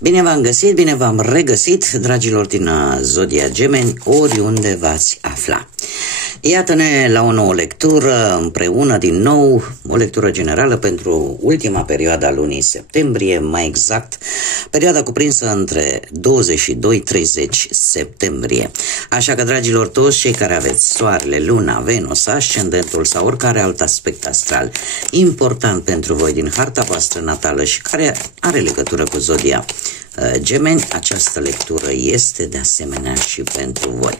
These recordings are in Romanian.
Bine v-am găsit, bine v-am regăsit, dragilor din Zodia Gemeni, oriunde v-ați afla. Iată-ne la o nouă lectură împreună din nou, o lectură generală pentru ultima perioadă a lunii septembrie, mai exact perioada cuprinsă între 22-30 septembrie. Așa că, dragilor, toți cei care aveți soarele, luna, Venus, ascendentul sau oricare alt aspect astral important pentru voi din harta voastră natală și care are legătură cu Zodia Gemeni, această lectură este de asemenea și pentru voi.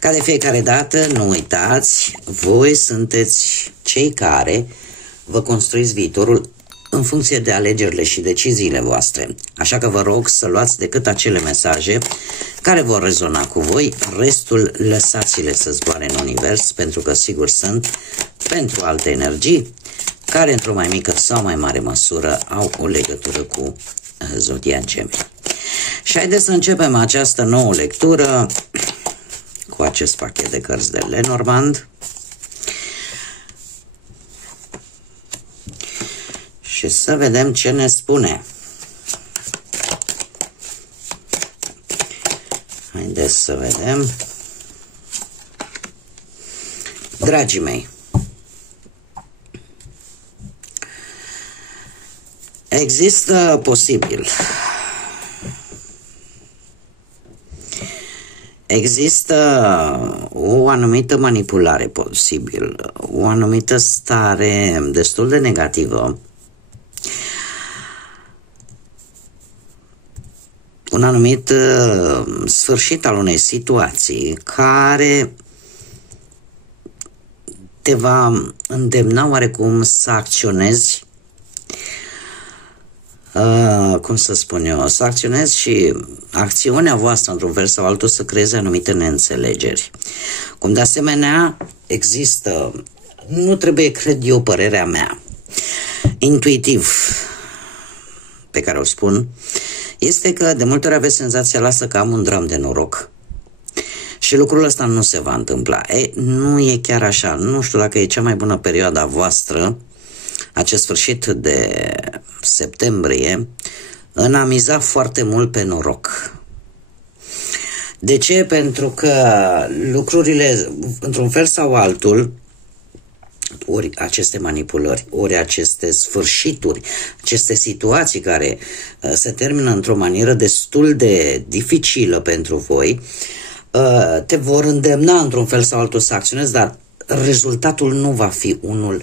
Ca de fiecare dată, nu uitați, voi sunteți cei care vă construiți viitorul în funcție de alegerile și deciziile voastre. Așa că vă rog să luați decât acele mesaje care vor rezona cu voi, restul lăsați-le să zboare în univers, pentru că sigur sunt pentru alte energii care într-o mai mică sau mai mare măsură au o legătură cu Zodia Gemeni. Și haideți să începem această nouă lectură cu acest pachet de cărți de Lenormand și să vedem ce ne spune. Haideți să vedem. Dragii mei, există posibil, există o anumită manipulare posibil, o anumită stare destul de negativă, un anumit sfârșit al unei situații care te va îndemna oarecum să acționezi, cum să spun eu, să acționezi și acțiunea voastră într-un fel sau altul să creeze anumite neînțelegeri. Cum de asemenea există, nu trebuie, cred eu, părerea mea, intuitiv pe care o spun, este că de multe ori aveți senzația, lasă că am un dram de noroc. Și lucrul ăsta nu se va întâmpla. Nu e chiar așa. Nu știu dacă e cea mai bună perioadă a voastră, acest sfârșit de septembrie, în a miza foarte mult pe noroc. De ce? Pentru că lucrurile, într-un fel sau altul, ori aceste manipulări, ori aceste sfârșituri, aceste situații care se termină într-o manieră destul de dificilă pentru voi, te vor îndemna într-un fel sau altul să acționezi, dar rezultatul nu va fi unul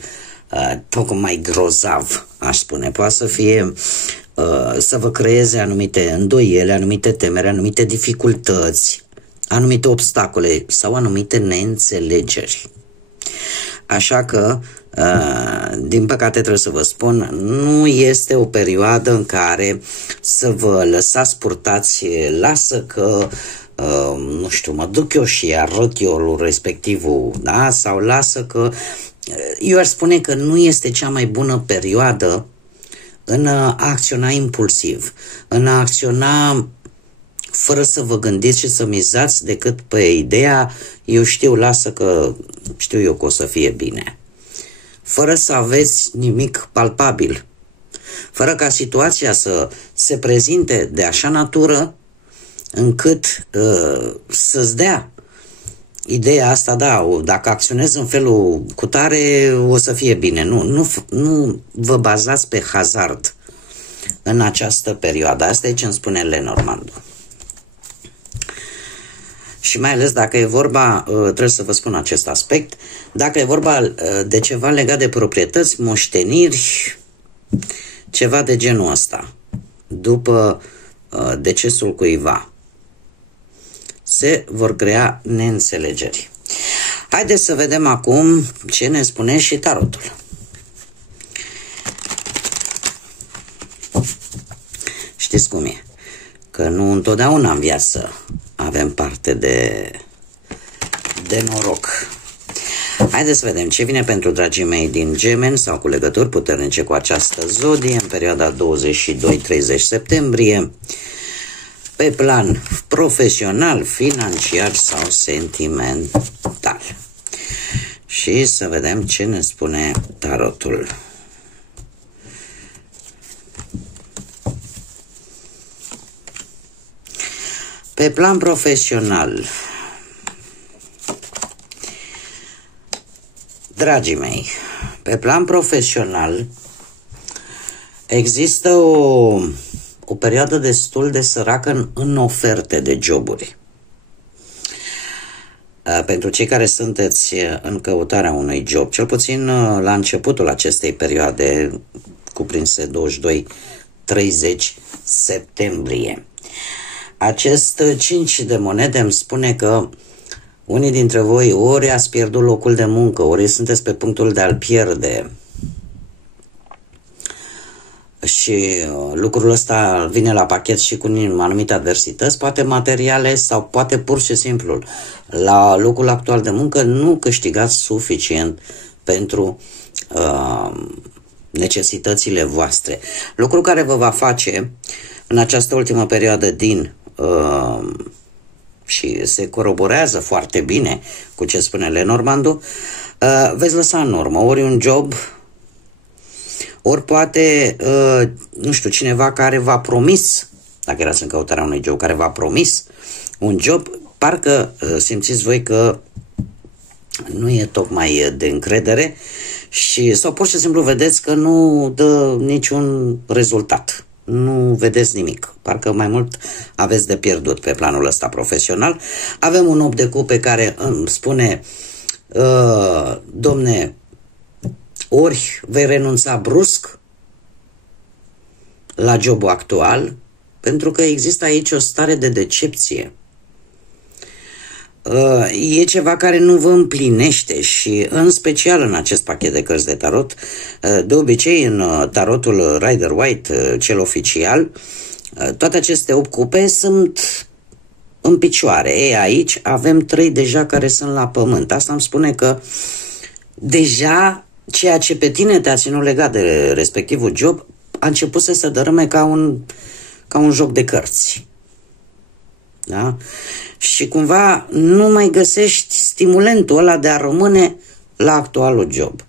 tocmai grozav, aș spune. Poate să fie să vă creeze anumite îndoiele, anumite temeri, anumite dificultăți, anumite obstacole sau anumite neînțelegeri. Așa că, din păcate trebuie să vă spun, nu este o perioadă în care să vă lăsați purtați, lasă că nu știu, mă duc eu și arăt eu lui respectivul, da? Sau lasă că, eu aș spune că nu este cea mai bună perioadă în a acționa impulsiv, în a acționa fără să vă gândiți și să mizați decât pe ideea, eu știu, lasă că știu eu că o să fie bine. Fără să aveți nimic palpabil, fără ca situația să se prezinte de așa natură încât să-ți dea ideea asta, da, dacă acționez în felul cutare, o să fie bine. Nu vă bazați pe hazard în această perioadă. Asta e ce îmi spune Lenormand. Și mai ales dacă e vorba, trebuie să vă spun acest aspect, dacă e vorba de ceva legat de proprietăți, moșteniri, ceva de genul ăsta, după decesul cuiva, se vor crea neînțelegeri. Haideți să vedem acum ce ne spune și tarotul. Știți cum e? Că nu întotdeauna în viață avem parte de noroc. Haideți să vedem ce vine pentru dragii mei din Gemeni sau cu legături puternice cu această zodie în perioada 22-30 septembrie, pe plan profesional, financiar sau sentimental. Și să vedem ce ne spune tarotul. Pe plan profesional, dragii mei, pe plan profesional există o perioadă destul de săracă în oferte de joburi. Pentru cei care sunteți în căutarea unui job, cel puțin la începutul acestei perioade, cuprinse 22-30 septembrie. Acest 5 de monede îmi spune că unii dintre voi ori ați pierdut locul de muncă, ori sunteți pe punctul de a-l pierde. Și lucrul ăsta vine la pachet și cu anumite adversități, poate materiale sau poate pur și simplu la locul actual de muncă nu câștigați suficient pentru necesitățile voastre. Lucru care vă va face în această ultimă perioadă și se coroborează foarte bine cu ce spune Lenormandu, veți lăsa în urmă ori un job, ori poate, nu știu, cineva care v-a promis, dacă erați în căutarea unui job, care v-a promis un job, parcă simțiți voi că nu e tocmai de încredere sau pur și simplu vedeți că nu dă niciun rezultat. Nu vedeți nimic. Parcă mai mult aveți de pierdut pe planul ăsta profesional. Avem un 8 de cupe care îmi spune, domne, ori vei renunța brusc la jobul actual, pentru că există aici o stare de decepție. E ceva care nu vă împlinește și în special în acest pachet de cărți de tarot, de obicei în tarotul Rider-Waite, cel oficial, toate aceste 8 cupe sunt în picioare. Aici avem 3 deja care sunt la pământ. Asta îmi spune că deja ceea ce pe tine te-a ținut legat de respectivul job a început să se dărâme ca un joc de cărți. Da? Și cumva nu mai găsești stimulentul ăla de a rămâne la actualul job.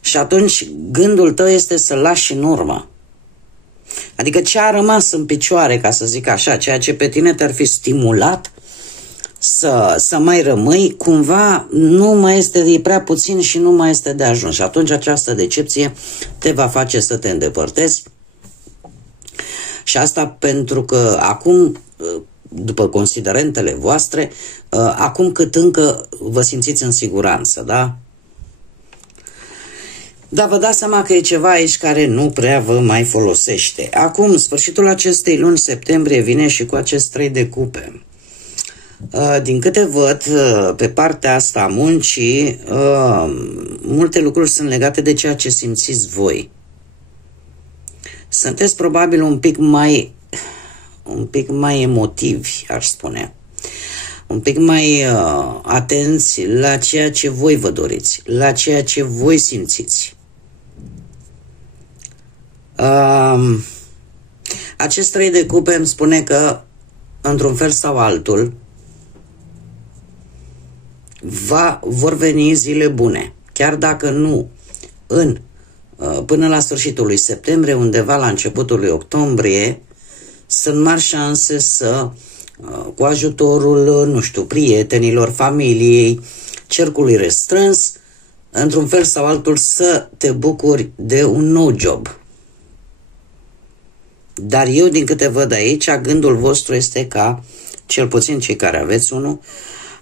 Și atunci gândul tău este să lași în urmă. Adică ce a rămas în picioare, ca să zic așa, ceea ce pe tine te-ar fi stimulat să mai rămâi, cumva nu mai este, e prea puțin și nu mai este de ajuns. Și atunci această decepție te va face să te îndepărtezi. Și asta pentru că acum, după considerentele voastre, acum cât încă vă simțiți în siguranță, da? Dar vă dați seama că e ceva aici care nu prea vă mai folosește. Acum, sfârșitul acestei luni, septembrie, vine și cu acest 3 de cupe. Din câte văd, pe partea asta a muncii, multe lucruri sunt legate de ceea ce simțiți voi. Sunteți probabil un pic mai emotivi, aș spune. Un pic mai atenți la ceea ce voi vă doriți, la ceea ce voi simțiți. Acest 3 de cupe îmi spune că, într-un fel sau altul, vor veni zile bune. Chiar dacă nu până la sfârșitul lui septembrie, undeva la începutul lui octombrie, sunt mari șanse să, cu ajutorul, nu știu, prietenilor, familiei, cercului restrâns, într-un fel sau altul, să te bucuri de un nou job. Dar eu, din câte văd aici, gândul vostru este ca, cel puțin cei care aveți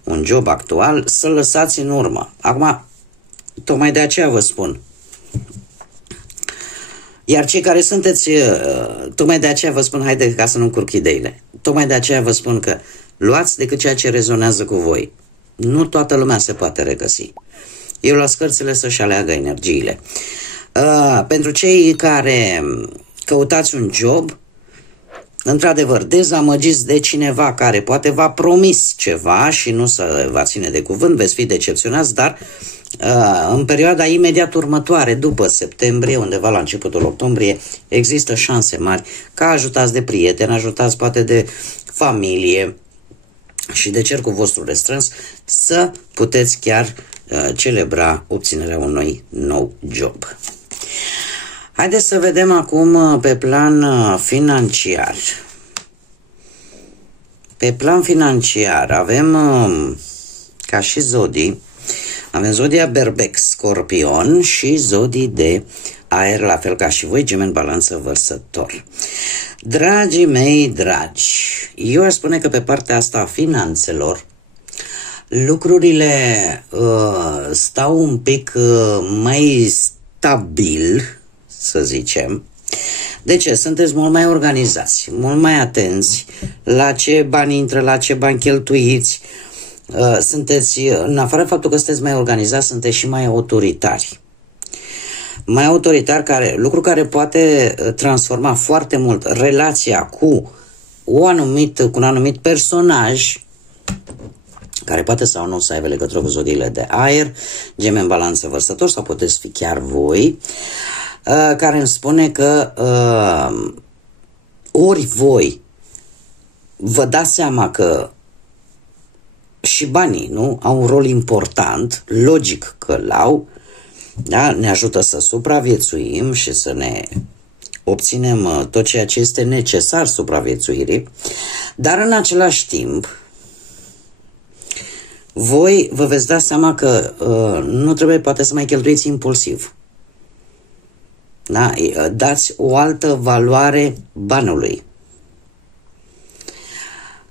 un job actual, să-l lăsați în urmă. Acum, tocmai de aceea vă spun. Iar cei care sunteți, tocmai de aceea vă spun, haide ca să nu încurc ideile, tocmai de aceea vă spun că luați decât ceea ce rezonează cu voi. Nu toată lumea se poate regăsi. Eu las cărțile să-și aleagă energiile. Pentru cei care căutați un job, într-adevăr, dezamăgiți de cineva care poate v-a promis ceva și nu se va ține de cuvânt, veți fi decepționați, dar în perioada imediat următoare, după septembrie, undeva la începutul octombrie, există șanse mari ca ajutați de prieteni, ajutați poate de familie și de cercul vostru restrâns să puteți chiar celebra obținerea unui nou job. Haideți să vedem acum pe plan financiar. Pe plan financiar avem, ca și zodii, avem zodia Berbec, Scorpion și zodii de aer, la fel ca și voi, Gemeni, Balanță, Vărsător. Dragii mei dragi, eu aș spune că pe partea asta a finanțelor lucrurile stau un pic mai stabil, să zicem. De ce? Sunteți mult mai organizați, mult mai atenți la ce bani intră, la ce bani cheltuiți. Sunteți, în afară de faptul că sunteți mai organizați, sunteți și mai autoritari. Mai autoritari, lucru care poate transforma foarte mult relația cu un anumit personaj, care poate sau nu să aibă legătură cu zodiile de aer, Gemeni, Balanță, Vărsător, sau puteți fi chiar voi, care îmi spune că ori voi vă dați seama că și banii, nu, au un rol important, logic că l-au, da? Ne ajută să supraviețuim și să ne obținem tot ceea ce este necesar supraviețuirii, dar în același timp voi vă veți da seama că nu trebuie poate să mai cheltuiți impulsiv. Da? Dați o altă valoare banului.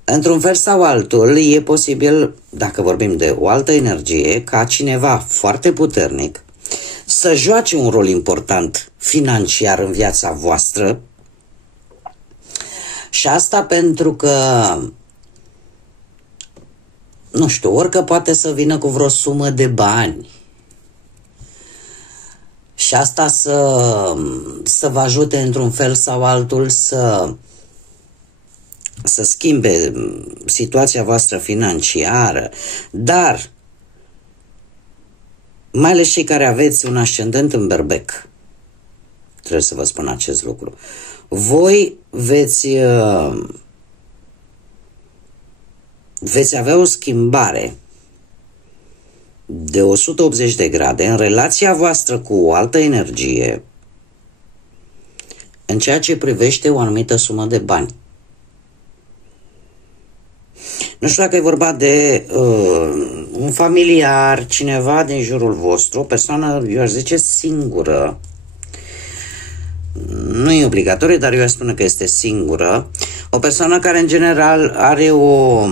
Într-un fel sau altul, e posibil, dacă vorbim de o altă energie, ca cineva foarte puternic să joace un rol important financiar în viața voastră, și asta pentru că, nu știu, orică poate să vină cu vreo sumă de bani și asta să vă ajute într-un fel sau altul să schimbe situația voastră financiară, dar mai ales cei care aveți un ascendent în Berbec, trebuie să vă spun acest lucru, voi veți avea o schimbare de 180 de grade în relația voastră cu o altă energie în ceea ce privește o anumită sumă de bani. Nu știu dacă e vorba de un familiar, cineva din jurul vostru, o persoană, eu aș zice, singură. Nu e obligatoriu, dar eu aș spune că este singură. O persoană care, în general, are o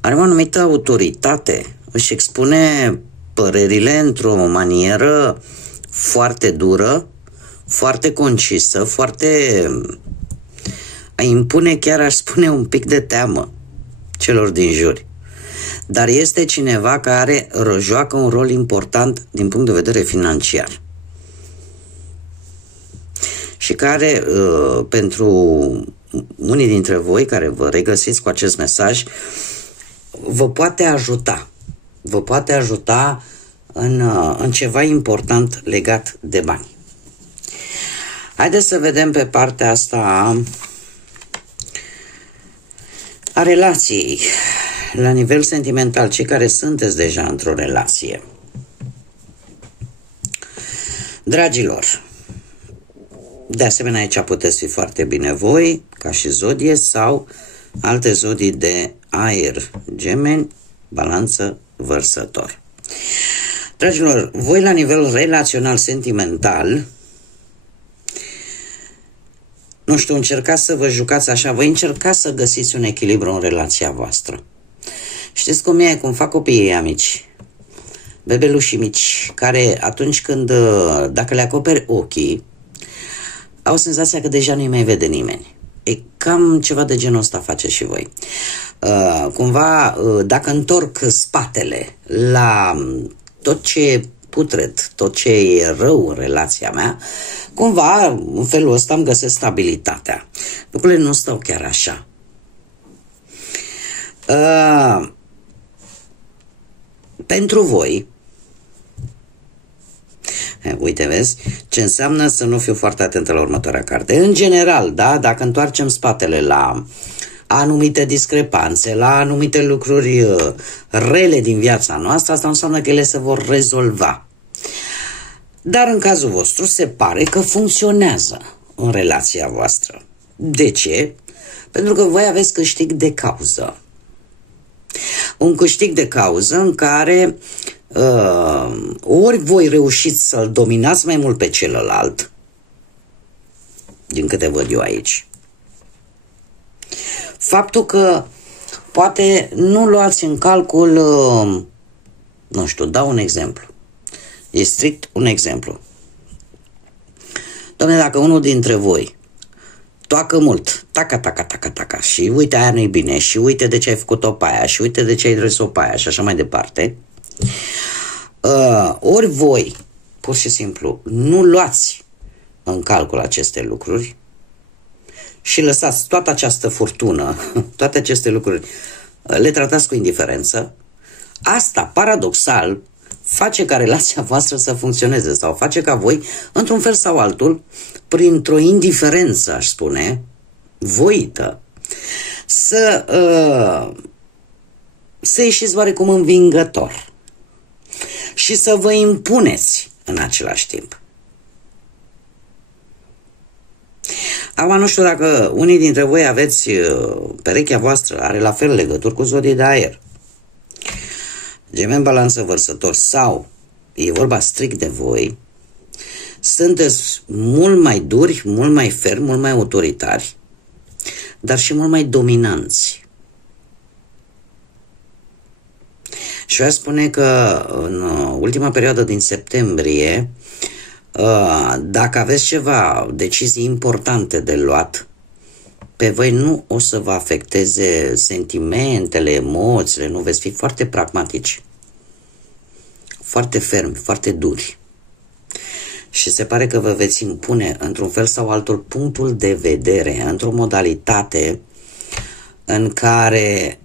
anumită autoritate. Își expune părerile într-o manieră foarte dură, foarte concisă, foarte... impune, chiar aș spune, un pic de teamă celor din jur. Dar este cineva care joacă un rol important din punct de vedere financiar. Și care, pentru unii dintre voi care vă regăsiți cu acest mesaj, vă poate ajuta. Vă poate ajuta în ceva important legat de bani. Haideți să vedem pe partea asta a relației, la nivel sentimental, cei care sunteți deja într-o relație. Dragilor, de asemenea aici puteți fi foarte bine voi, ca și zodie, sau alte zodii de aer, Gemeni, Balanță, Vărsător. Dragilor, voi la nivel relațional sentimental, nu știu, încercați să vă jucați așa, voi încercați să găsiți un echilibru în relația voastră. Știți cum e, cum fac copiii amici, bebelușii mici, care atunci când, dacă le acoperi ochii, au senzația că deja nu-i mai vede nimeni. E cam ceva de genul ăsta face și voi. Cumva, dacă întorc spatele la tot ce e putred, tot ce e rău în relația mea, cumva, în felul ăsta îmi găsesc stabilitatea. Lucrurile nu stau chiar așa. Pentru voi, uite, vezi, ce înseamnă să nu fiu foarte atentă la următoarea carte. În general, da, dacă întoarcem spatele la anumite discrepanțe, la anumite lucruri rele din viața noastră, asta înseamnă că ele se vor rezolva. Dar în cazul vostru se pare că funcționează în relația voastră. De ce? Pentru că voi aveți câștig de cauză. Un câștig de cauză în care ori voi reușiți să-l dominați mai mult pe celălalt, din câte văd eu aici. Faptul că poate nu luați în calcul, nu știu, dau un exemplu. E strict un exemplu. Doamne, dacă unul dintre voi toacă mult, taca, și uite, aia nu-i bine, și uite de ce ai făcut-o pe aia, și uite de ce ai dres-o pe aia, și așa mai departe, ori voi, pur și simplu, nu luați în calcul aceste lucruri și lăsați toată această furtună, toate aceste lucruri, le tratați cu indiferență, asta, paradoxal, face ca relația voastră să funcționeze sau face ca voi, într-un fel sau altul, printr-o indiferență, aș spune, voită, să ieșiți oarecum învingător și să vă impuneți în același timp. Acum nu știu dacă unii dintre voi aveți, perechea voastră are la fel legături cu zodii de aer. Gemeni, Balanță, Vărsător, sau e vorba strict de voi, sunteți mult mai duri, mult mai fermi, mult mai autoritari, dar și mult mai dominanți. Și eu aș spune că în ultima perioadă din septembrie, dacă aveți ceva decizii importante de luat, pe voi nu o să vă afecteze sentimentele, emoțiile, nu veți fi foarte pragmatici, foarte fermi, foarte duri. Și se pare că vă veți impune într-un fel sau altul punctul de vedere, într-o modalitate în care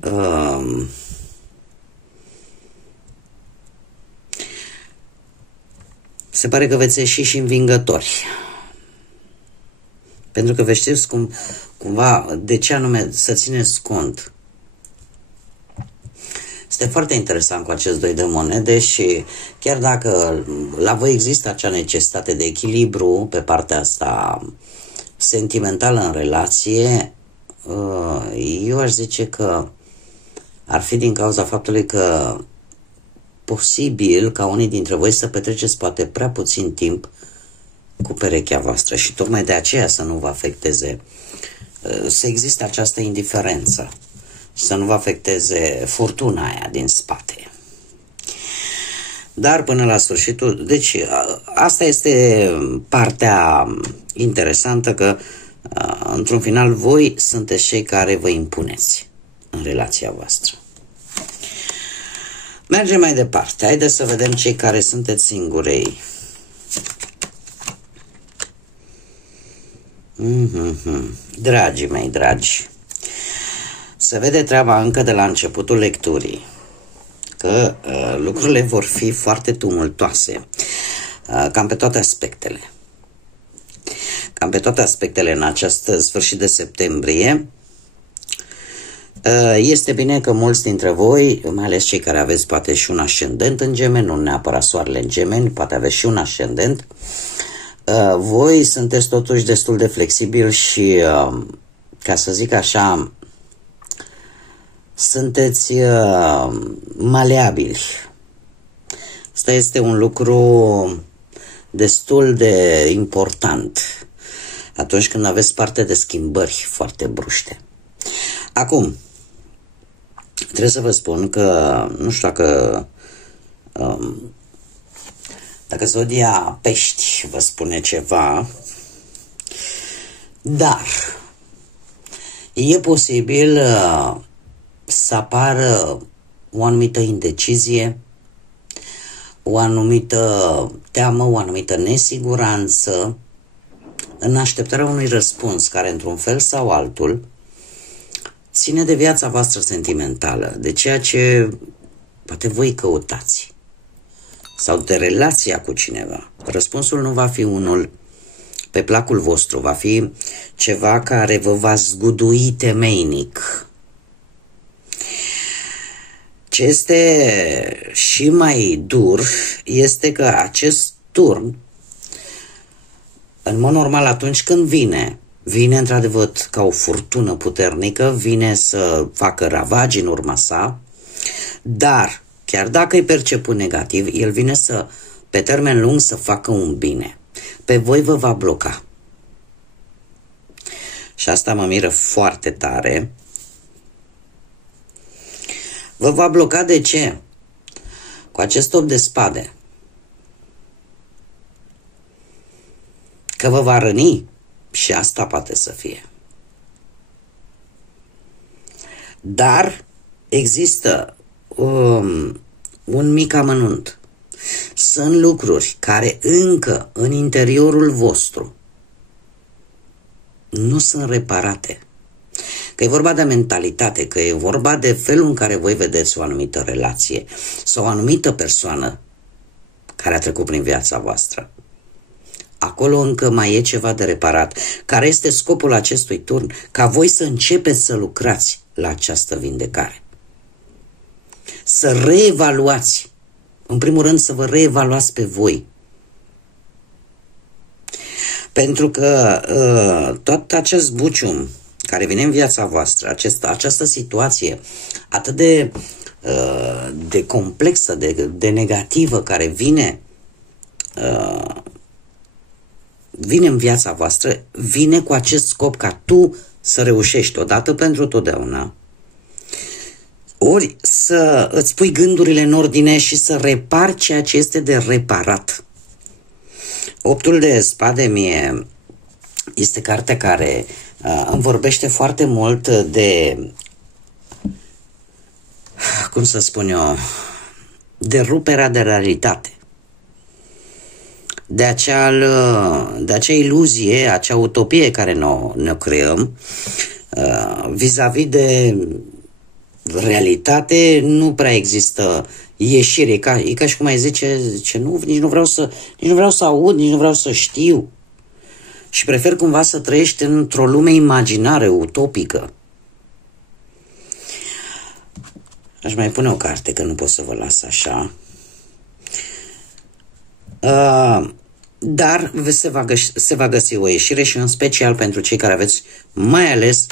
se pare că veți ieși și învingători. Pentru că veți știți cumva de ce anume să țineți cont. Este foarte interesant cu acest doi de monede și chiar dacă la voi există acea necesitate de echilibru pe partea asta sentimentală în relație, eu aș zice că ar fi din cauza faptului că posibil ca unii dintre voi să petreceți poate prea puțin timp cu perechea voastră și tocmai de aceea să nu vă afecteze, să existe această indiferență, să nu vă afecteze furtuna aia din spate. Dar până la sfârșitul, deci asta este partea interesantă, că într-un final voi sunteți cei care vă impuneți în relația voastră. Mergem mai departe. Haideți să vedem cei care sunteți singurei. Dragii mei, dragi, se vede treaba încă de la începutul lecturii, că lucrurile vor fi foarte tumultoase, cam pe toate aspectele. Cam pe toate aspectele în acest sfârșit de septembrie. Este bine că mulți dintre voi, mai ales cei care aveți poate și un ascendent în Gemeni, nu neapărat soarele în Gemeni, poate aveți și un ascendent, voi sunteți totuși destul de flexibili și, ca să zic așa, sunteți maleabili. Asta este un lucru destul de important atunci când aveți parte de schimbări foarte bruște. Acum, trebuie să vă spun că, nu știu dacă zodia Pești vă spune ceva, dar e posibil să apară o anumită indecizie, o anumită teamă, o anumită nesiguranță în așteptarea unui răspuns care, într-un fel sau altul, ține de viața voastră sentimentală, de ceea ce poate voi căutați sau de relația cu cineva. Răspunsul nu va fi unul pe placul vostru, va fi ceva care vă va zgudui temeinic. Ce este și mai dur este că acest turn, în mod normal, atunci când vine vine într-adevăr ca o furtună puternică, vine să facă ravagi în urma sa, dar chiar dacă e perceput negativ, el vine să, pe termen lung, să facă un bine. Pe voi vă va bloca. Și asta mă miră foarte tare. Vă va bloca de ce? Cu acest 8 de spade. Că vă va răni. Și asta poate să fie. Dar există un mic amănunt. Sunt lucruri care încă în interiorul vostru nu sunt reparate. Că e vorba de mentalitate, că e vorba de felul în care voi vedeți o anumită relație sau o anumită persoană care a trecut prin viața voastră. Acolo încă mai e ceva de reparat. Care este scopul acestui turn? Ca voi să începeți să lucrați la această vindecare. Să reevaluați. În primul rând să vă reevaluați pe voi. Pentru că tot acest bucium care vine în viața voastră, această situație atât de complexă, de negativă, care vine în viața voastră, vine cu acest scop ca tu să reușești odată pentru totdeauna, ori să îți pui gândurile în ordine și să repari ceea ce este de reparat. Optul de spade mie este cartea care îmi vorbește foarte mult de, cum să spun eu, de ruperea de realitate. De acea iluzie, acea utopie care ne-o creăm vis-a-vis de realitate, nu prea există ieșire. E ca și cum ai zice nu, nici nu vreau să aud, nici nu vreau să știu. Și prefer cumva să trăiești într-o lume imaginară, utopică. Aș mai pune o carte, că nu pot să vă las așa. Dar se va găsi o ieșire și în special pentru cei care aveți mai ales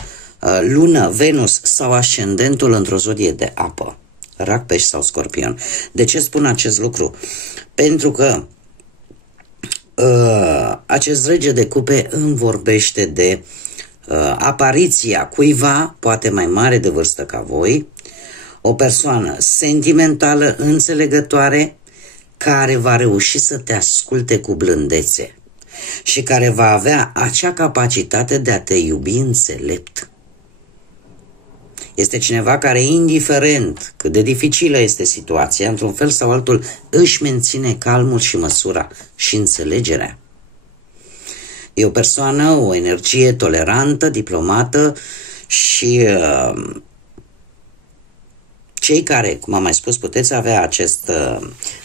lună, Venus sau ascendentul într-o zodie de apă, Rac, Pești sau Scorpion. De ce spun acest lucru? Pentru că acest rege de cupe îmi vorbește de apariția cuiva, poate mai mare de vârstă ca voi, o persoană sentimentală, înțelegătoare, care va reuși să te asculte cu blândețe și care va avea acea capacitate de a te iubi înțelept. Este cineva care, indiferent cât de dificilă este situația, într-un fel sau altul își menține calmul și măsura și înțelegerea. E o persoană, o energie tolerantă, diplomată și cei care, cum am mai spus, puteți avea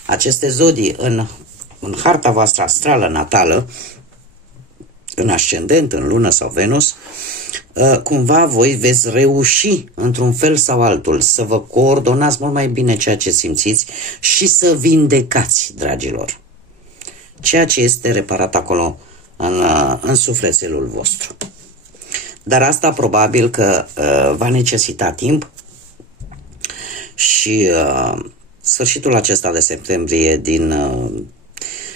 aceste zodii în harta voastră astrală natală, în ascendent, în lună sau Venus, cumva voi veți reuși într-un fel sau altul să vă coordonați mult mai bine ceea ce simțiți și să vindecați, dragilor, ceea ce este reparat acolo în sufletelul vostru. Dar asta probabil că va necesita timp și sfârșitul acesta de septembrie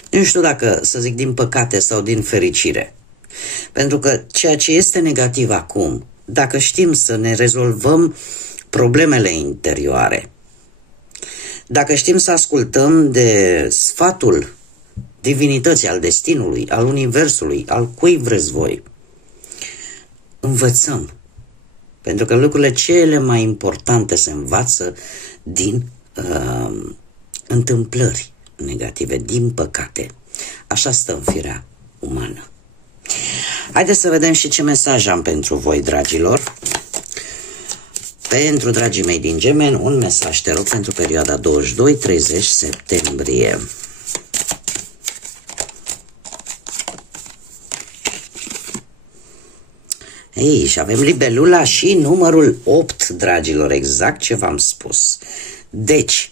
nu știu dacă să zic din păcate sau din fericire. Pentru că ceea ce este negativ acum, dacă știm să ne rezolvăm problemele interioare, dacă știm să ascultăm de sfatul divinității, al destinului, al universului, al cui vreți voi, învățăm. Pentru că lucrurile cele mai importante se învață din întâmplări negative, din păcate. Așa stă în firea umană. Haideți să vedem și ce mesaj am pentru voi, dragilor. Pentru dragii mei din Gemeni, un mesaj, te rog, pentru perioada 22-30 septembrie. Ei, și avem libelula și numărul 8, dragilor, exact ce v-am spus. Deci,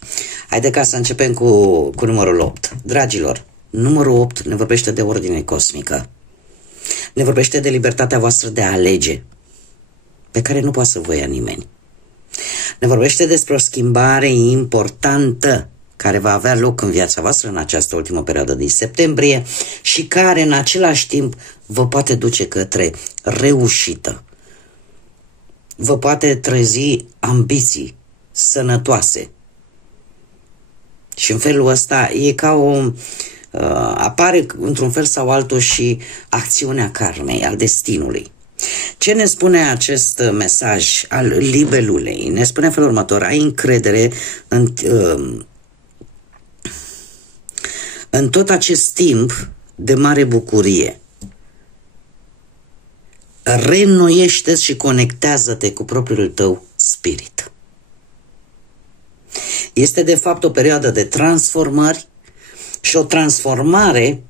haide ca să începem cu numărul 8. Dragilor, numărul 8 ne vorbește de ordine cosmică. Ne vorbește de libertatea voastră de a alege, pe care nu poate să vă ia nimeni. Ne vorbește despre o schimbare importantă care va avea loc în viața voastră în această ultimă perioadă din septembrie și care în același timp vă poate duce către reușită. Vă poate trezi ambiții sănătoase. Și în felul ăsta e ca o... apare într-un fel sau altul și acțiunea karmei, al destinului. Ce ne spune acest mesaj al libelulei? Ne spune în felul următor: ai încredere în tot acest timp de mare bucurie. Reînnoiește-ți și conectează-te cu propriul tău spirit. Este de fapt o perioadă de transformări și o transformare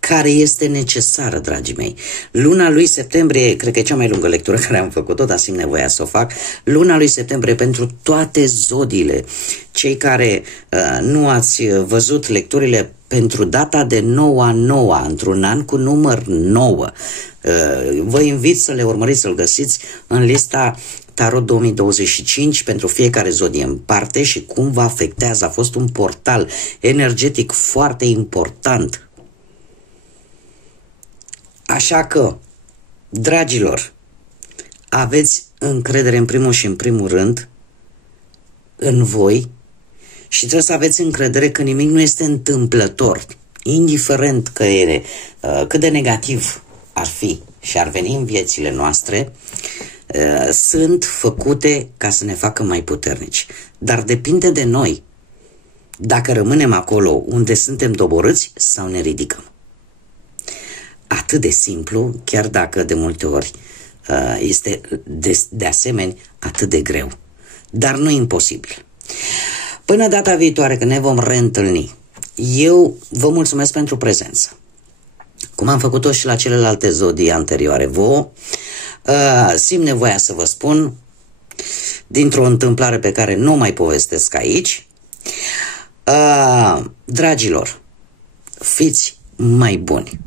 care este necesară, dragii mei. Luna lui septembrie, cred că e cea mai lungă lectură care am făcut-o, dar simt nevoia să o fac. Luna lui septembrie pentru toate zodiile. Cei care nu ați văzut lecturile pentru data de 9/9, într-un an cu număr 9, vă invit să le urmăriți, să-l găsiți în lista Tarot 2025 pentru fiecare zodie în parte și cum vă afectează. A fost un portal energetic foarte important. Așa că, dragilor, aveți încredere în primul și în primul rând în voi și trebuie să aveți încredere că nimic nu este întâmplător, indiferent că e, cât de negativ ar fi și ar veni în viețile noastre, sunt făcute ca să ne facă mai puternici. Dar depinde de noi dacă rămânem acolo unde suntem doborâți sau ne ridicăm. Atât de simplu, chiar dacă de multe ori este de asemenea atât de greu. Dar nu imposibil. Până data viitoare, când ne vom reîntâlni, eu vă mulțumesc pentru prezență. Cum am făcut-o și la celelalte zodii anterioare vouă, simt nevoia să vă spun, dintr-o întâmplare pe care nu mai povestesc aici, dragilor, fiți mai buni.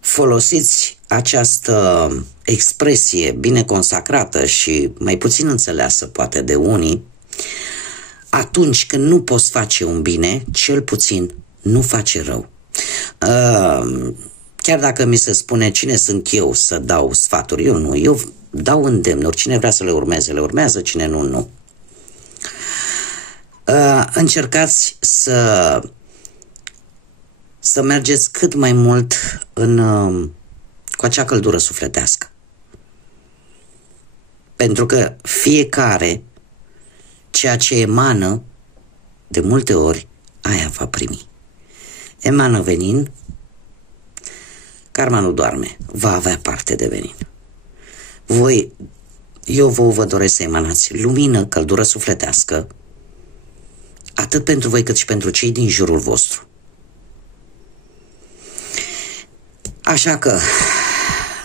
Folosiți această expresie bine consacrată și mai puțin înțeleasă poate de unii, atunci când nu poți face un bine, cel puțin nu face rău. Chiar dacă mi se spune cine sunt eu să dau sfaturi, eu nu, eu dau îndemnuri, cine vrea să le urmează, cine nu, nu. Încercați să mergeți cât mai mult cu acea căldură sufletească. Pentru că fiecare, ceea ce emană, de multe ori, aia va primi. Emană venin, karma nu doarme, va avea parte de venin. Eu vă doresc să emanați lumină, căldură sufletească, atât pentru voi cât și pentru cei din jurul vostru. Așa că,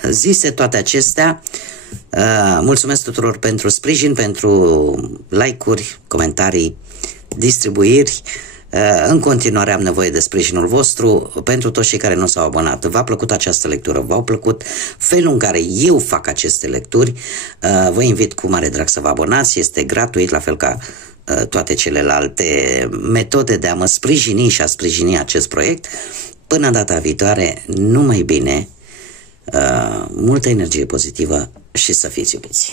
zise toate acestea, mulțumesc tuturor pentru sprijin, pentru like-uri, comentarii, distribuiri. În continuare am nevoie de sprijinul vostru. Pentru toți cei care nu s-au abonat, v-a plăcut această lectură, v-a plăcut felul în care eu fac aceste lecturi, vă invit cu mare drag să vă abonați. Este gratuit, la fel ca toate celelalte metode de a mă sprijini și a sprijini acest proiect. Până data viitoare, numai bine, multă energie pozitivă și să fiți iubiți!